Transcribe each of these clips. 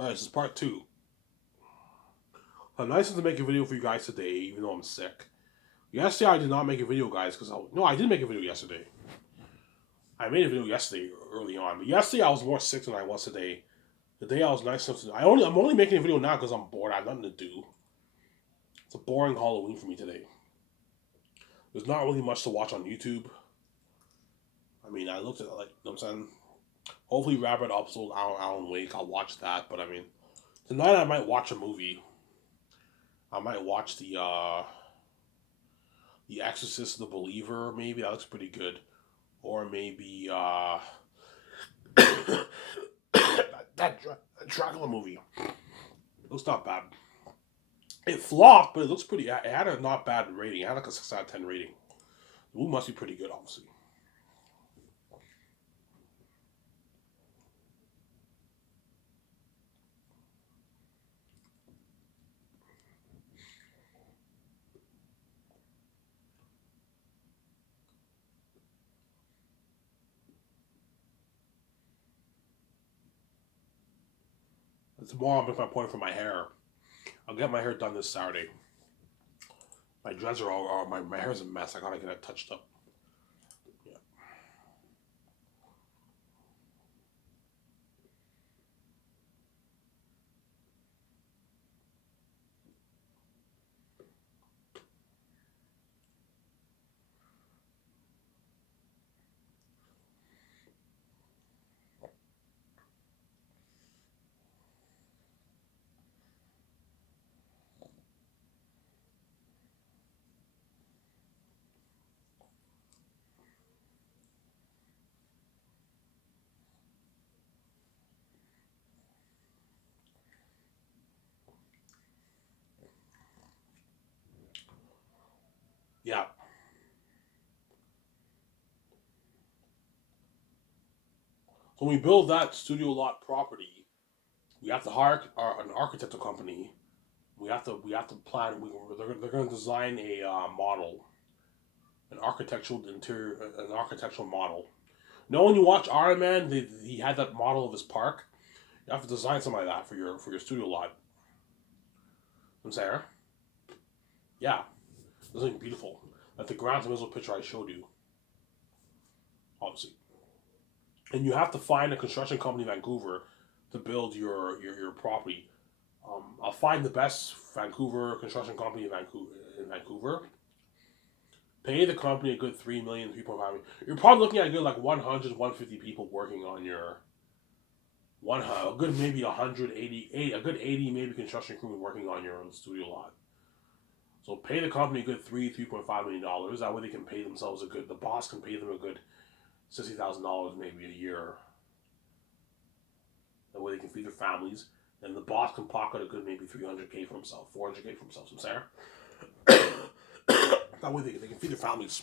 Alright, this is part two. I'm nice to make a video for you guys today, even though I'm sick. Yesterday I did not make a video, guys, because I did make a video yesterday. I made a video yesterday early on, but yesterday I was more sick than I was today. Today I was nice enough to. I'm only making a video now because I'm bored. I have nothing to do. It's a boring Halloween for me today. There's not really much to watch on YouTube. I mean, I looked at it, like, you know what I'm saying. Hopefully, Rabbit upload Alan Wake. I'll watch that, but I mean, tonight I might watch a movie. I might watch the Exorcist, The Believer. Maybe that looks pretty good, or maybe that Dracula movie. It looks not bad. It flopped, but it looks pretty. It had a not bad rating. It had like a 6 out of 10 rating. The movie must be pretty good, obviously. Tomorrow I'm making my point for my hair. I'll get my hair done this Saturday. My dreads are all my hair's a mess. I gotta get it touched up. Yeah. Yeah. So when we build that studio lot property, we have to hire an architectural company. We have to plan. They're going to design a model, an architectural model. Now, when you watch Iron Man, he had that model of his park. You have to design something like that for your studio lot. I'm saying, yeah, it's like beautiful. Like the Gran Turismo picture I showed you, obviously. And you have to find a construction company in Vancouver to build your property. I'll find the best Vancouver construction company in Vancouver. Pay the company a good 3 million, 3.5 million. You're probably looking at a good like 100, 150 people working on your a good maybe 180, a good 80 maybe construction crew working on your own studio lot. So pay the company a good $3.5 million. That way they can pay themselves a good. The boss can pay them a good $60,000 maybe a year. That way they can feed their families. And the boss can pocket a good maybe 300K for himself, 400K for himself. Some Sarah. That way they can feed their families.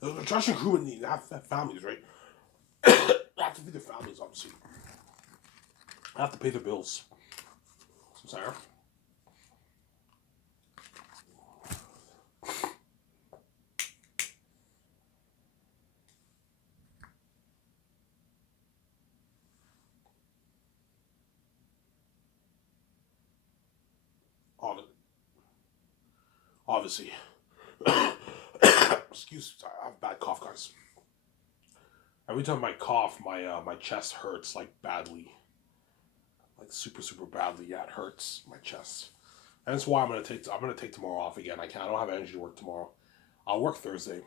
The construction crewmen need to have families, right? They have to feed their families, obviously. They have to pay their bills. Some Sarah. Obviously. Excuse me, I have a bad cough, guys. Every time I cough, my chest hurts like badly, like super super badly. Yeah, it hurts my chest, and that's why I'm gonna take tomorrow off again. I don't have energy to work tomorrow. I'll work Thursday.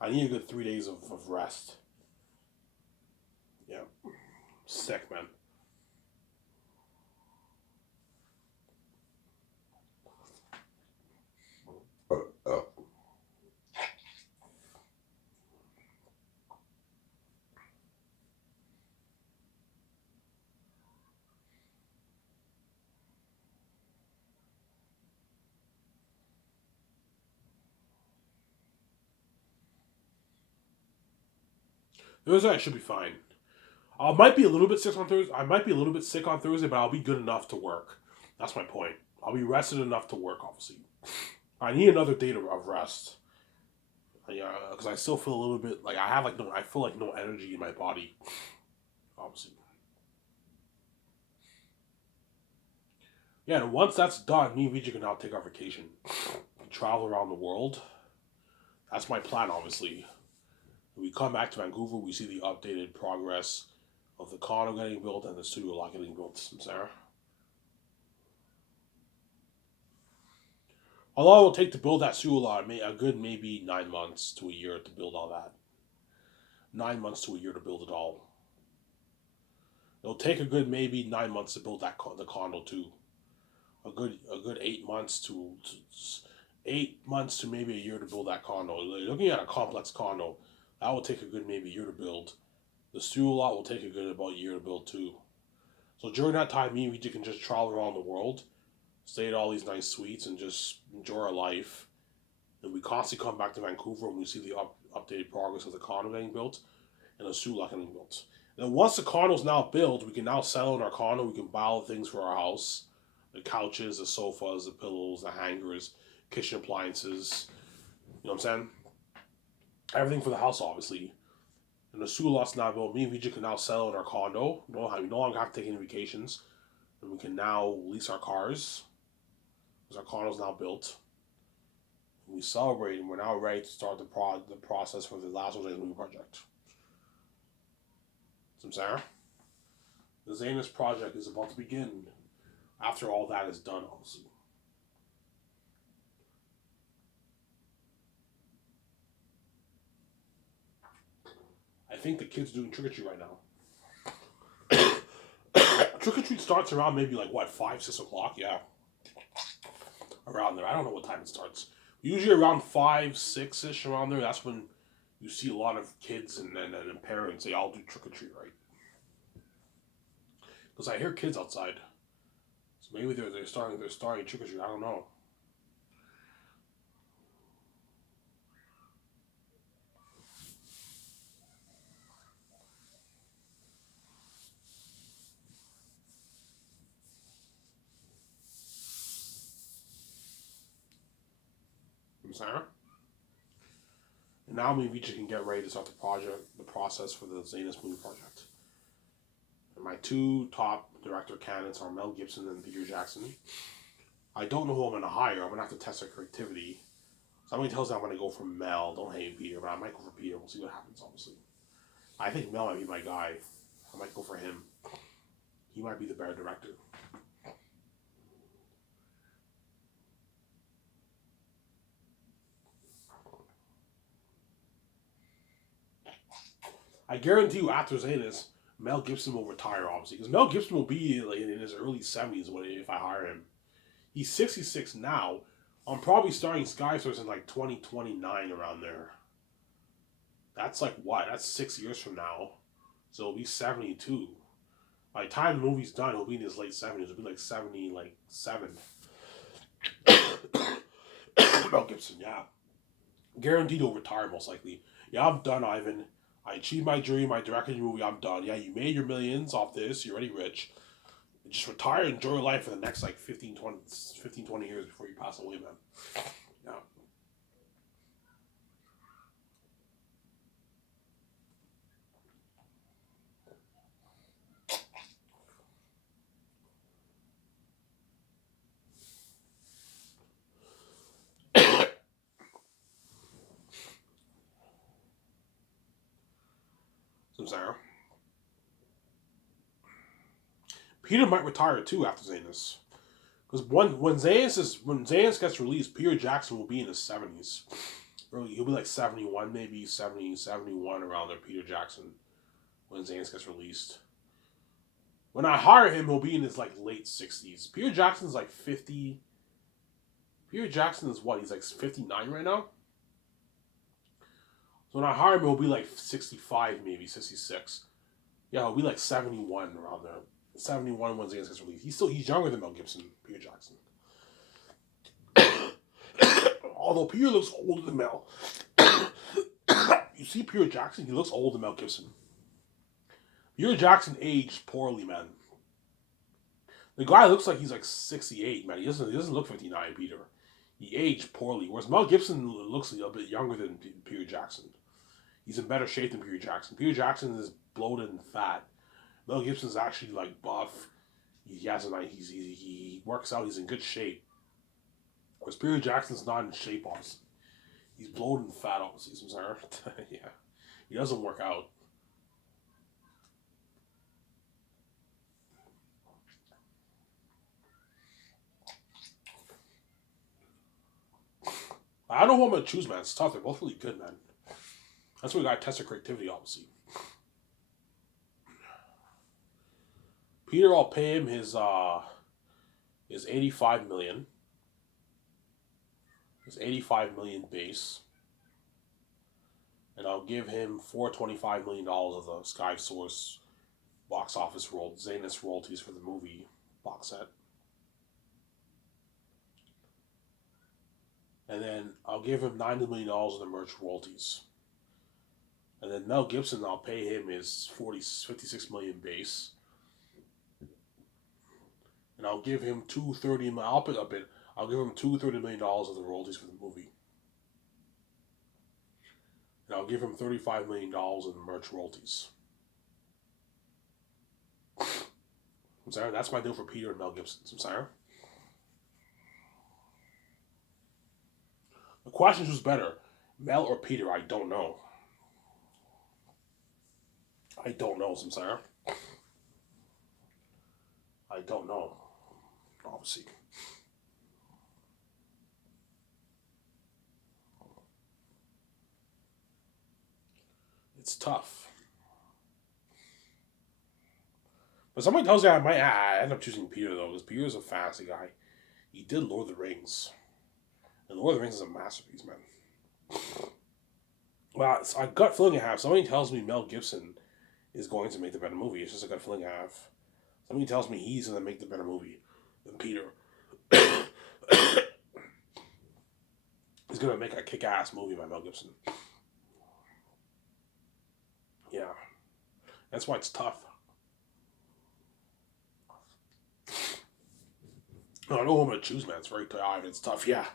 I need a good 3 days of rest. Yeah, sick man. Thursday I should be fine. I might be a little bit sick on Thursday. I might be a little bit sick on Thursday, but I'll be good enough to work. That's my point. I'll be rested enough to work. Obviously, I need another day of rest. Yeah, because I still feel a little bit like I feel like no energy in my body. obviously. Yeah, and once that's done, me and VJ can now take our vacation, travel around the world. That's my plan, obviously. When we come back to Vancouver, we see the updated progress of the condo getting built and the studio lot getting built, Sarah. Although it will take to build that studio lot, a good maybe 9 months to a year to build all that. 9 months to a year to build it all. It'll take a good maybe 9 months to build the condo too. A good 8 months to 8 months to maybe a year to build that condo. Looking at a complex condo, that will take a good maybe a year to build. The studio lot will take a good about a year to build too. So during that time, me and VJ can just travel around the world, stay at all these nice suites, and just enjoy our life. And we constantly come back to Vancouver and we see the updated progress of the condo getting built and the studio lot getting built. And then once the condo's now built, we can now settle in our condo. We can buy all the things for our house: the couches, the sofas, the pillows, the hangers, kitchen appliances. You know what I'm saying? Everything for the house, obviously. And the studio lot's now built. Me and VJ can now settle in our condo. We no longer have to take any vacations. And we can now lease our cars because our condo's now built. And we celebrate, and we're now ready to start the process for the Last of Us movie project. Some Sarah? The Zanus project is about to begin after all that is done, obviously. I think the kids doing trick or treat right now. Trick or treat starts around maybe like what, 5, 6 o'clock? Yeah, around there. I don't know what time it starts. Usually around 5, 6 ish, around there. That's when you see a lot of kids and parents. They all do trick or treat, right? Because I hear kids outside. So maybe they're starting trick or treat. I don't know. Sarah. And now maybe you can get ready to start the process for the Zanus movie project. And my two top director candidates are Mel Gibson and Peter Jackson. I don't know who I'm going to hire. I'm going to have to test their creativity. Somebody tells me I'm going to go for Mel. Don't hate Peter, but I might go for Peter. We'll see what happens, obviously. I think Mel might be my guy. I might go for him. He might be the better director. I guarantee you, after Zanus, Mel Gibson will retire, obviously, because Mel Gibson will be like in his early 70s if I hire him. He's 66 now. I'm probably starting Skyscrapers in like 2029 around there. That's like what? That's 6 years from now. So he'll be 72. By the time the movie's done, he'll be in his late 70s. He'll be like 70, like 7. Mel Gibson, yeah. Guaranteed he'll retire most likely. Yeah, I'm done, Ivan. I achieved my dream. I directed your movie. I'm done. Yeah, you made your millions off this. You're already rich. Just retire and enjoy your life for the next like 20 years before you pass away, man. Yeah. So Sarah. Peter might retire too after Zanus. Because when Zanus gets released, Peter Jackson will be in his 70s. He'll be like 71, maybe 70, 71 around there, Peter Jackson, when Zanus gets released. When I hire him, he'll be in his like late 60s. Peter Jackson's like 50. Peter Jackson is what? He's like 59 right now? So when I hire him, he'll be like 65, maybe 66. Yeah, he'll be like 71 around there. 71 when Zanus gets released. He's younger than Mel Gibson, Peter Jackson. Although Peter looks older than Mel. You see Peter Jackson, he looks older than Mel Gibson. Peter Jackson aged poorly, man. The guy looks like he's like 68, man. He doesn't look 59, Peter. He aged poorly. Whereas Mel Gibson looks a bit younger than Peter Jackson. He's in better shape than Peter Jackson. Peter Jackson is bloated and fat. Mel Gibson's actually like buff. He has a nice. He works out. He's in good shape. Whereas Peter Jackson's not in shape. Obviously, he's bloated and fat. Obviously, some sir. Yeah, he doesn't work out. I don't know who I'm gonna choose, man. It's tough. They're both really good, man. That's where we got to test their creativity, obviously. Peter, I'll pay him his 85 million. His 85 million base. And I'll give him $425 million of the Sky Source box office Zanus royalties for the movie box set. And then I'll give him $90 million of the merch royalties. And then Mel Gibson, I'll pay him his 56 million base. And I'll give him I'll put up it. I'll give him $230 million of the royalties for the movie. And I'll give him $35 million in the merch royalties. I'm sorry, that's my deal for Peter and Mel Gibson. I'm sorry. The question is who's better, Mel or Peter? I don't know. I don't know, Samsara. I don't know. Obviously. It's tough. But somebody tells me I end up choosing Peter, though, because Peter's a fantasy guy. He did Lord of the Rings. And Lord of the Rings is a masterpiece, man. Well, it's a gut feeling I have. Somebody tells me Mel Gibson is going to make the better movie. It's just a gut feeling I have. Somebody tells me he's going to make the better movie than Peter. He's going to make a kick-ass movie by Mel Gibson. Yeah. That's why it's tough. I don't know who I'm going to choose, man. It's very tough. It's tough, yeah.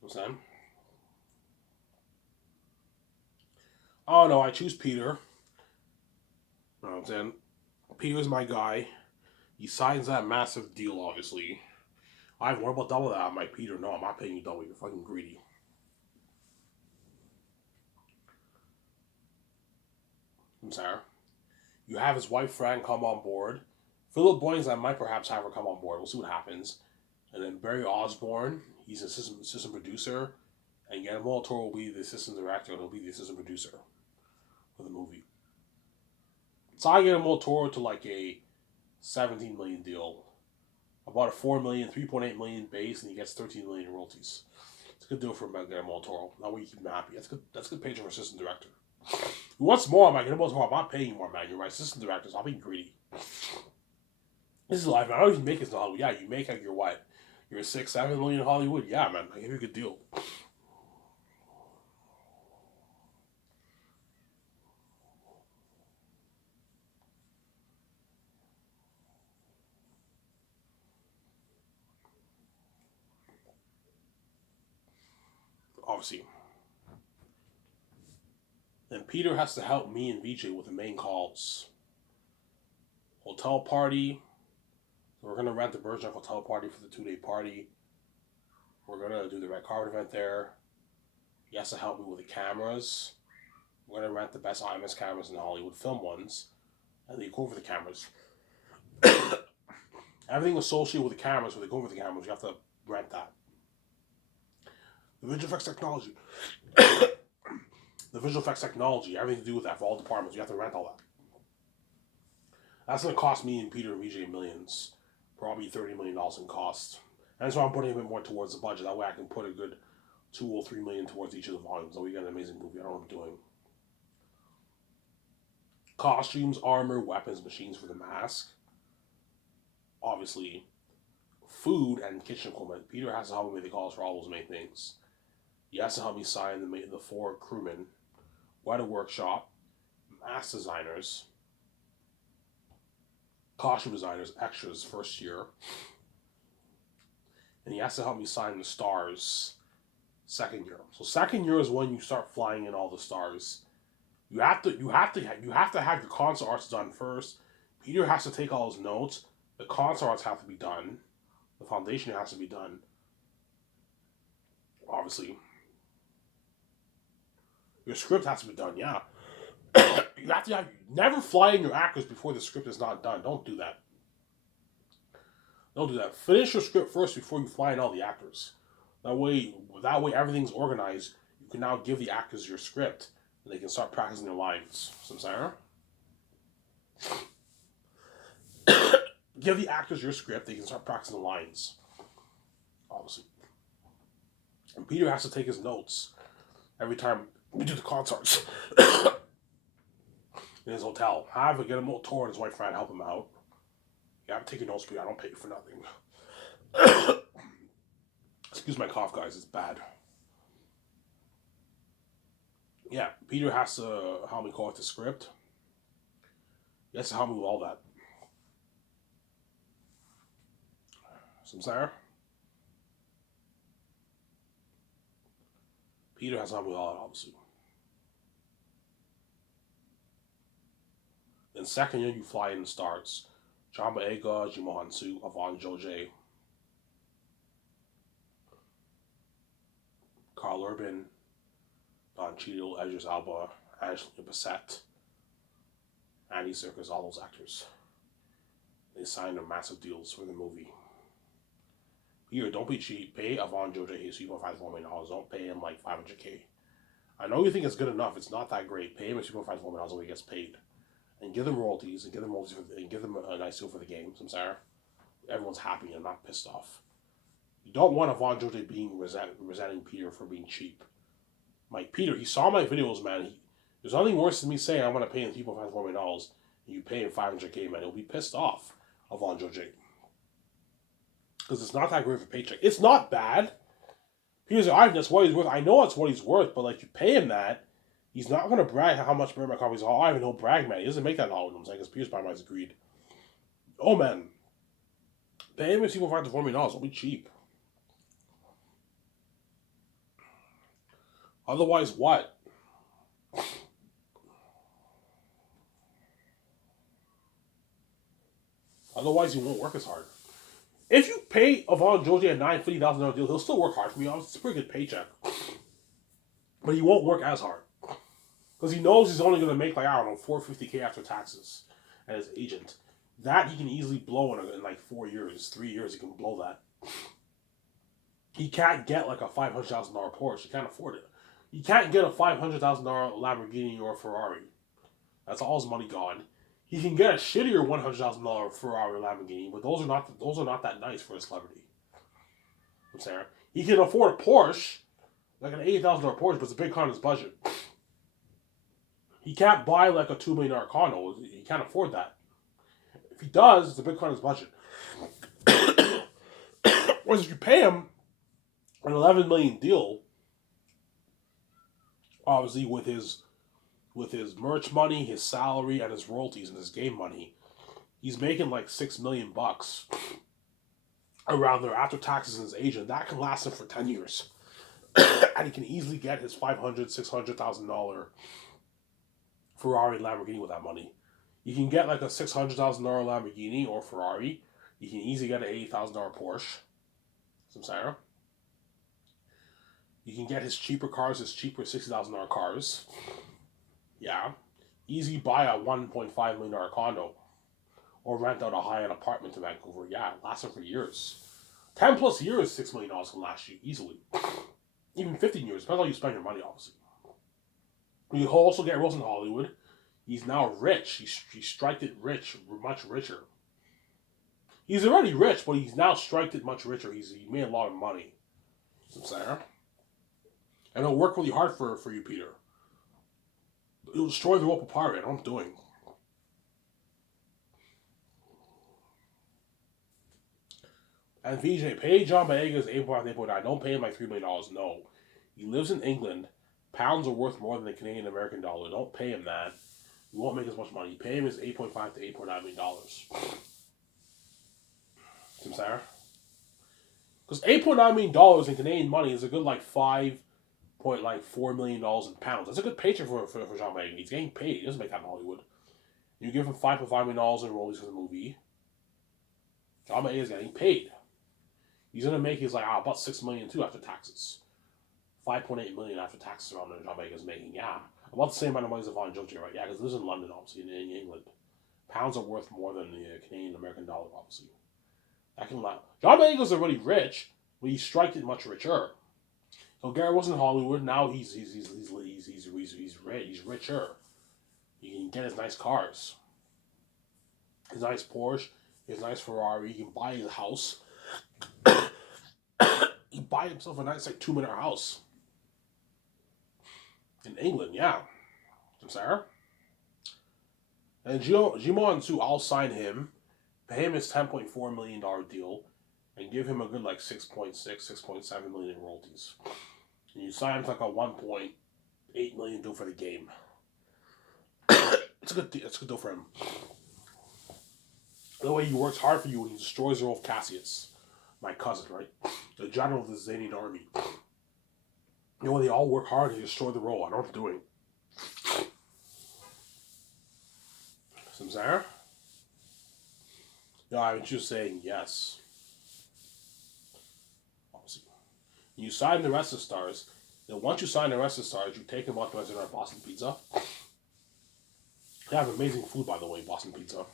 What's that? Oh, no, I choose Peter. You know what I'm saying? Peter's my guy. He signs that massive deal, obviously. I have more about double that. I'm like, Peter, no, I'm not paying you double. You're fucking greedy. I'm sorry. You have his wife, Fran, come on board. Philip Boyens, I might perhaps have her come on board. We'll see what happens. And then Barry Osborne, he's assistant producer. And Guillermo del Toro will be the assistant director, and he'll be the assistant producer for the movie. So I get Guillermo del Toro to like a 17 million deal. About a 4 million, 3.8 million base, and he gets 13 million royalties. It's a good deal for Guillermo del Toro. That way you keep him happy. That's good paying for assistant director. Who wants more? I'm like, Guillermo del Toro, I'm not paying you more, man. You're my assistant director, so I'll be greedy. This is life, man. I don't even make it in Hollywood. Yeah, you make like your what? You're 6-7 million in Hollywood? Yeah, man. I give you a good deal. Obviously. Then Peter has to help me and VJ with the main calls. Hotel party. We're going to rent the Bergerac Hotel party for the 2-day party. We're going to do the red carpet event there. He has to help me with the cameras. We're going to rent the best IMAX cameras in the Hollywood film ones. And they go over the cameras. Everything associated with the cameras, when they go over the cameras, you have to rent that. The visual effects technology. The visual effects technology, everything to do with that for all departments, you have to rent all that. That's going to cost me and Peter and VJ millions. Probably $30 million in cost. And that's why I'm putting a bit more towards the budget. That way I can put a good $2 or $3 million towards each of the volumes. So we get an amazing movie. I don't know what I'm doing. Costumes, armor, weapons, machines for the mask. Obviously, food and kitchen equipment. Peter has to help me make the calls for all those main things. He has to help me sign the 4 crewmen. Weather workshop, mask designers, costume designers, extras, first year. And he has to help me sign the stars, Second year. So second year is when you start flying in all the stars. You have to have your concept arts done first. Peter has to take all his notes. The concept arts have to be done. The foundation has to be done. Obviously, your script has to be done. Yeah, you have to never fly in your actors before the script is not done. Don't do that. Don't do that. Finish your script first before you fly in all the actors. That way, everything's organized. You can now give the actors your script, and they can start practicing their lines. Samsara? Give the actors your script. They can start practicing the lines. Obviously, and Peter has to take his notes every time we do the concerts in his hotel. Get him a tour and his wife friend help him out. Yeah, I'm taking notes, Peter. I don't pay you for nothing. Excuse my cough, guys. It's bad. Yeah, Peter has to help me correct the script. He has to help me with all that. Samsara? Peter has to help me with all that, obviously. Then second year, you fly in the stars. John Boyega, Jimo Hansu, Avon Joje, Carl Urban, Don Cheadle, Idris Elba, Angelina Bassett, Andy Serkis, all those actors. They signed their massive deals for the movie. Here, don't be cheap. Pay Avon Joje his $3.54 million. Don't pay him like $500K. I know you think it's good enough. It's not that great. Pay him $3.54 million when he gets paid. And give them royalties, and give them a nice deal for the game. Samsara. Everyone's happy and not pissed off. You don't want Avon Joje being resenting Peter for being cheap. Like, Peter, he saw my videos, man. There's nothing worse than me saying I'm going to pay him $3.54 million, and you pay him $500K, man. He'll be pissed off, Avon Joje. Because it's not that great of a paycheck. It's not bad. Peter's like, that's what he's worth. I know it's what he's worth, but like, you pay him that, he's not going to brag how much my company's all. I even know brag, man. He doesn't make that all of them, because Peter's probably has agreed. Oh, man. Pay him $3.54 million. It'll be cheap. Otherwise, what? Otherwise, you won't work as hard. If you pay Avon Joje a $950,000 deal, he'll still work hard for you. It's a pretty good paycheck. But he won't work as hard. Because he knows he's only going to make, like, I don't know, $450K after taxes and his agent. That he can easily blow in like 4 years, 3 years, he can blow that. He can't get like a $500,000 Porsche. He can't afford it. He can't get a $500,000 Lamborghini or Ferrari. That's all his money gone. He can get a shittier $100,000 Ferrari or Lamborghini, but those are not that nice for a celebrity. I'm saying he can afford a Porsche, like an $80,000 Porsche, but it's a big car in his budget. He can't buy like a $2 million condo. He can't afford that. If he does, it's a big car in his budget. Whereas if you pay him an $11 million deal, obviously with his merch money, his salary, and his royalties and his game money, he's making like $6 million around there after taxes and his agent. That can last him for 10 years. And he can easily get his $500,000, $600,000 Ferrari Lamborghini with that money. You can get like a $600,000 Lamborghini or Ferrari. You can easily get an $80,000 Porsche. Samsara. You can get his cheaper cars, his cheaper $60,000 cars. Yeah. Easy buy a $1.5 million condo. Or rent out a high-end apartment in Vancouver. Yeah, lasts him for years. 10 plus years, $6 million can last you easily. Even 15 years. Depends on how you spend your money, obviously. You can also get Rose in Hollywood. He's now rich. He striked it rich, much richer. He's already rich, but he's now striked it much richer. He made a lot of money. I'm saying. And it'll work really hard for you, Peter. It'll destroy the local pirate. I know what I'm doing. And VJ, pay John Boyega's 8.9. Don't pay him like $3 million. No. He lives in England. Pounds are worth more than the Canadian American dollar. Don't pay him that. You won't make as much money. Pay him his $8.5 to $8.9 million. Samsara? Because $8.9 million in Canadian money is a good like $5.4 million in pounds. That's a good paycheck for Jean May. He's getting paid. He doesn't make that in Hollywood. You give him $5.5 million in royalties for the movie. Jean May is getting paid. He's gonna make his like about $6 million too after taxes. $5.8 million after taxes around Jean May is making. Yeah, about the same amount of money as Yvonne Jokje, right? Yeah, because he lives in London, obviously, in England. Pounds are worth more than the Canadian American dollar, obviously. I can allow. John Boyega's already rich, but he striked it much richer. So Gary was in Hollywood. Now he's richer. He can get his nice cars, his nice Porsche, his nice Ferrari. He can buy his house. He buy himself a nice like 2-minute house in England. Yeah, Sarah. And Jimon too. I'll sign him. Pay him his $10.4 million deal and give him a good like 6.7 million in royalties. And you sign him to like a 1.8 million deal for the game. It's a good deal for him. The way he works hard for you and he destroys Rolf Cassius, my cousin, right? The general of the Zanian army. You know, they all work hard to destroy the role. I know what they're doing. Samsara? No, I'm just saying yes. Obviously. You sign the rest of the stars. Then once you sign the rest of the stars, you take them out to dinner at Boston Pizza. They have amazing food, by the way, Boston Pizza.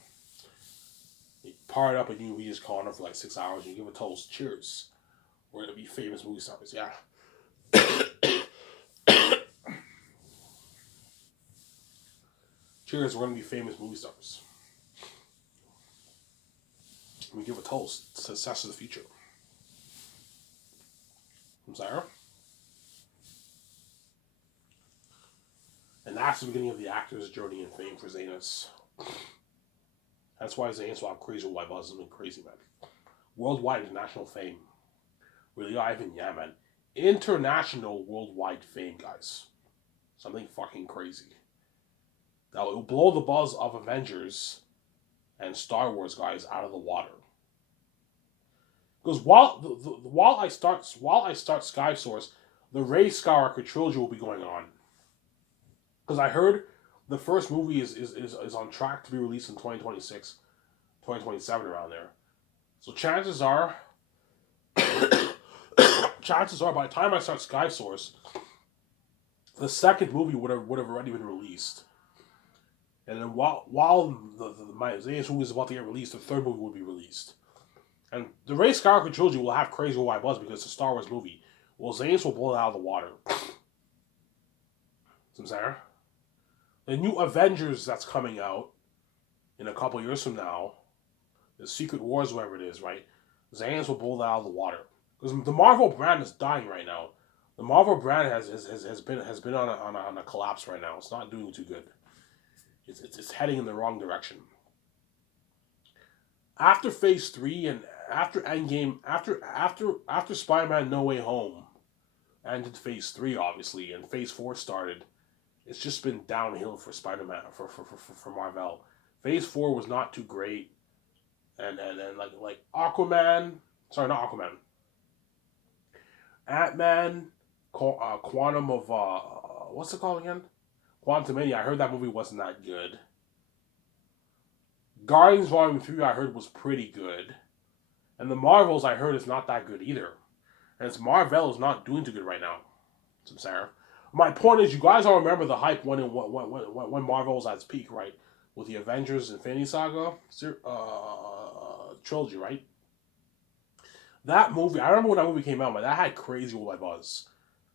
You par it up and you just call for like 6 hours and you give a toast. Cheers. We're going to be famous movie stars, yeah. Cheers, we're going to be famous movie stars. We give a toast. Success of the future. I'm sorry. And that's the beginning of the actor's journey in fame for Zanus. That's why Zanus will have crazy worldwide buzz. It's been crazy, man. Worldwide international fame. Really, Ivan, yeah, man. International worldwide fame, guys. Something fucking crazy. Now, it will blow the buzz of Avengers and Star Wars guys out of the water. Because while I start Sky Source, the Rey Skywalker trilogy will be going on. Because I heard the first movie is on track to be released in 2026, 2027, around there. So chances are by the time I start Sky Source, the second movie would have already been released. And then while my Zanus movie is about to get released, the third movie will be released. And the Rey Skywalker trilogy will have crazy worldwide buzz because it's a Star Wars movie. Well, Zanus will blow it out of the water. Samsara? The new Avengers that's coming out in a couple years from now, the Secret Wars, whatever it is, right? Zanus will blow that out of the water. Because the Marvel brand is dying right now. The Marvel brand has been on a collapse right now. It's not doing too good. It's heading in the wrong direction. After Phase 3 and after Endgame, after Spider-Man No Way Home ended Phase 3, obviously, and Phase 4 started, it's just been downhill for Spider-Man, for Marvel. Phase 4 was not too great. And like Aquaman, sorry, not Aquaman. Ant-Man, Quantum of, what's it called again? Quantumania, I heard that movie wasn't that good. Guardians Volume 3, I heard was pretty good. And the Marvels, I heard, is not that good either. And it's Marvel is not doing too good right now. Samsara. My point is, you guys all remember the hype when Marvel was at its peak, right? With the Avengers Infinity Saga trilogy, right? That movie, I remember when that movie came out, but that had crazy worldwide buzz.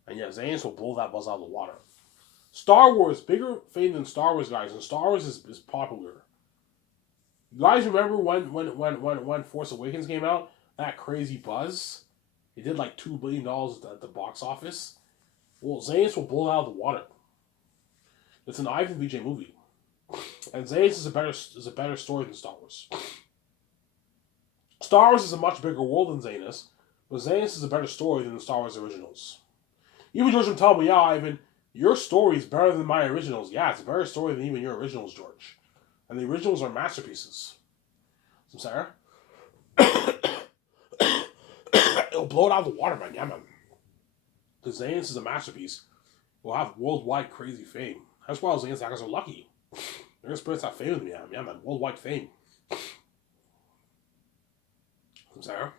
And yeah, Zanus will blow that buzz out of the water. Star Wars, bigger fame than Star Wars, guys, and Star Wars is popular. You guys remember when Force Awakens came out? That crazy buzz? It did like $2 billion at the box office. Well, Zanus will blow it out of the water. It's an Ivan Vijay movie. And Zanus is a better story than Star Wars. Star Wars is a much bigger world than Zanus, but Zanus is a better story than the Star Wars originals. Even George will tell me, yeah, Ivan, your story is better than my originals. Yeah, it's a better story than even your originals, George. And the originals are masterpieces. Samsara? it'll blow it out of the water, man. Yeah, man. The Zayn's is a masterpiece. Will have worldwide crazy fame. That's why Zayn's hackers are lucky. They're gonna experience that fame with me, yeah, man. Worldwide fame. I'm sorry.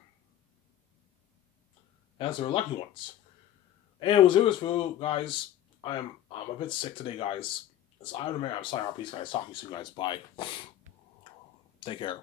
And so they're lucky ones. And it was for guys. I'm a bit sick today, guys. It's Iron Man. I'm sorry, peace, guys. Talk to you soon, guys. Bye. Take care.